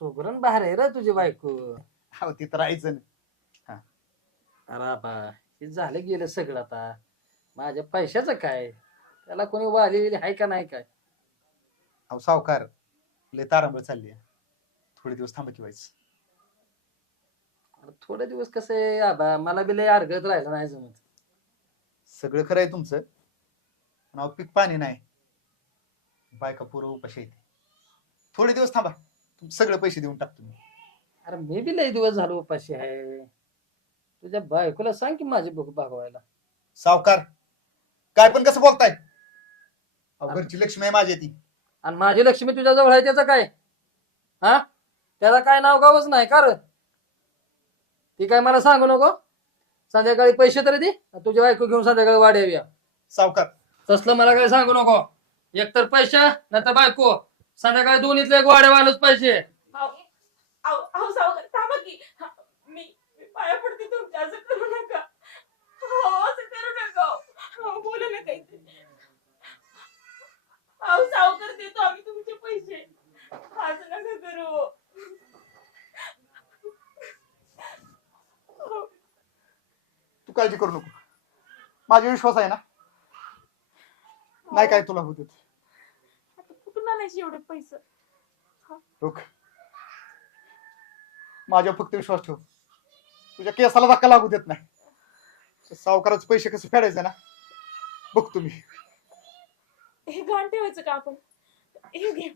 सुगरण बाहेर आहे रे तुझी बायको. अहो ते तर राहायचं ना. अरे बा, हे झालं गेलं सगळं आता. माझ्या पैशाचं काय? त्याला कोणी वाली बिली आहे का नाही काय? अहो सावकार, लय तारांबळ चालली आहे. थोडे दिवस थांबा की व्हायचं. अरे थोडे दिवस कसं आहे आबा, मला बी लय अर्घत राहिलं नाही जमत. सगळं खरं आहे तुमचं, पण अहो पीक पाणी नाही, बायका पुरं उपाशी येते. थोडे दिवस थांबा, तुमचे सगळे पैसे देऊन टाकतो मी. अरे मी बी लय दिवस झालो उपाशी आहे. तुझ्या बायकोला सांग की माझी भूक भागवायला. सावकार, काय पण कसं बोलताय? अहो घरची लक्ष्मी आहे माझी ती. आणि माझी लक्ष्मी तुझ्या जवळ आहे त्याचं काय? हा, त्याला काय नाव गावच नाही का रे? ती काय मला सांगू नको. संध्याकाळी पैसे तरी दे, तुझी बायको घेऊन संध्याकाळी वाड्या येऊया. सावकार, तसलं मला काय सांगू नको. एकतर पैसे नाही तर बायको. संध्याकाळी दोन्हीतले एक वाड्यावालच पैसे. अहो सावकार थांबा की. मी पाया पडते तुमच्या, असं करू नका. असं करू नका. बोला ना काहीतरी. अहो सावकार देतो आम्ही तुमचे पैसे. असं नका करू. तू काळजी करू नको, माझा विश्वास आहे ना. नाही काय तुला होत. आता कुठून आणायचे एवढे पैसे? लोक माझ्या फक्त विश्वास ठेव, तुझ्या केसाला धक्का लागू देत नाही. सावकाराचे पैसे कसे फेडायचे ना बघ तुम्ही. हे घाण ठेवायचं का आपण? हे घे.